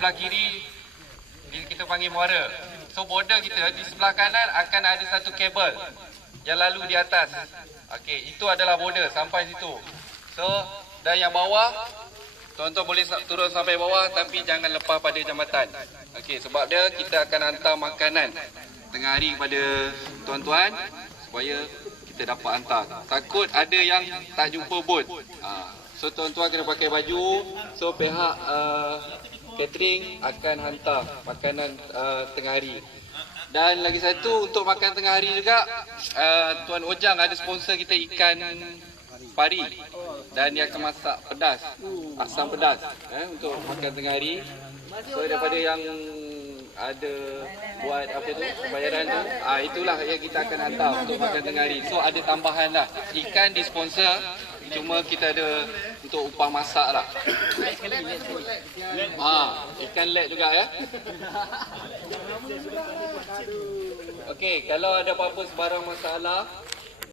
sebelah kiri kita panggil muara. So border kita di sebelah kanan akan ada satu kabel yang lalu di atas. Okey, itu adalah border sampai situ. So dan yang bawah tuan-tuan boleh turun sampai bawah tapi jangan lepas pada jambatan. Okey, sebab dia kita akan hantar makanan tengah hari kepada tuan-tuan supaya kita dapat hantar. Takut ada yang tak jumpa bot. So tuan-tuan kena pakai baju. So pihak catering akan hantar makanan tengah hari. Dan lagi satu untuk makan tengah hari juga, Tuan Ojang ada sponsor kita ikan pari dan dia akan masak pedas, asam pedas untuk makan tengah hari. So daripada yang ada buat apa tu bayaran tu, itulah yang kita akan hantar untuk makan tengah hari. So ada tambahan lah, ikan di sponsor, cuma kita ada untuk upah masak lah. Ikan led juga ya. Okey, kalau ada apa-apa sebarang masalah